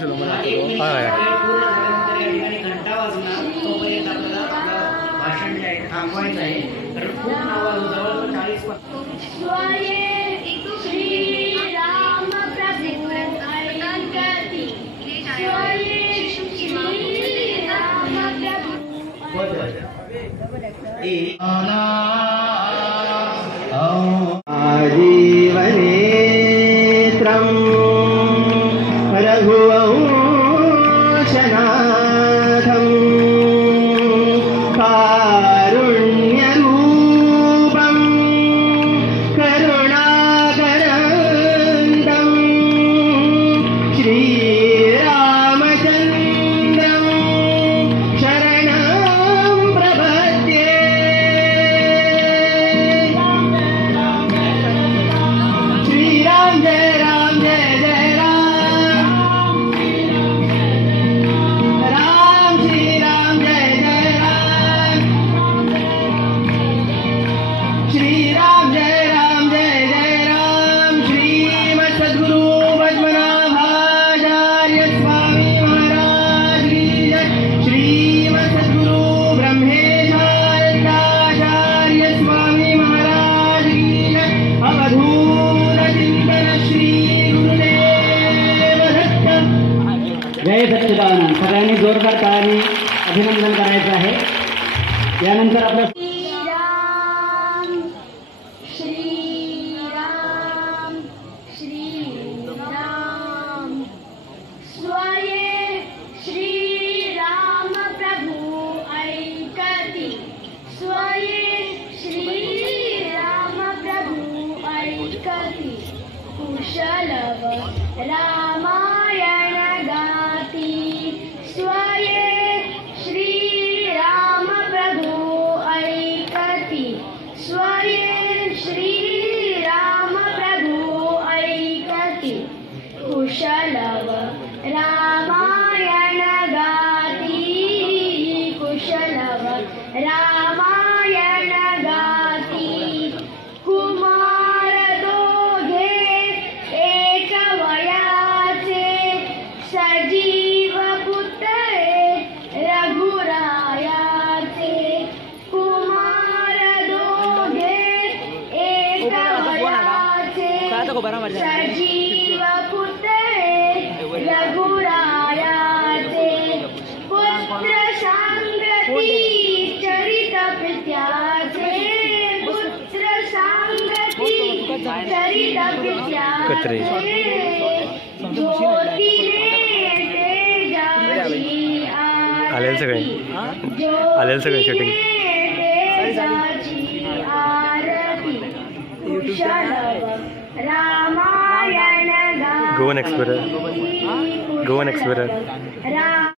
घंटा वाजणार तोपर्यंत आपल्याला भाषण जे आहे थांबवायचं आहे. तर खूप नाव जवळ 40 आजीवनेत्रं रघुवंशनाथं कारुण्यरूपं करुणाकरन्दं श्रीरामचन्द्रं शरणं प्रपद्ये. श्रीराम जय राम जय जय राम, राम श्रीराम जय जय राम, श्रीराम जय राम जय जय राम. श्रीमद सद्गुरु पद्मनाभाचार्य स्वामी महाराज की जय. श्रीमद सद्गुरु ब्रह्मेशानंदाचार्य स्वामी महाराज की जय. अवधूत चिंतन श्री गुरुदेव दत्त. जय सच्चिदानंद. सगळ्यांनी जोरदार टाळ्यांनी अभिनंदन करायचं आहे. यानंतर आपलं श्रीराम श्रीराम स्वये श्रीराम प्रभु ऐकती, स्वये श्रीराम प्रभु ऐकती. कुशलव रामायण गाती, स्वये श्रीराम प्रभु ऐकती, स्वये श्रीराम प्रभु ऐकती. कुशलव रामायण गाती, कुशलव रामायण गाती. कुमार दोघे एक वयाचे, सजीव पुतळे रघुरायाचे. कुमार दोघे एक वयाचे, सजीव पुतळे रघुरायाचे. पुत्र सांगती चरित पित्याचे, पुत्र सांगती चरित पित्याचे. ज्योतीने तेजाची आरती, सगळे शूटिंग तेजाची आरती. कुशलव रामायण गाती, गोवन एक्सप्लोरर राम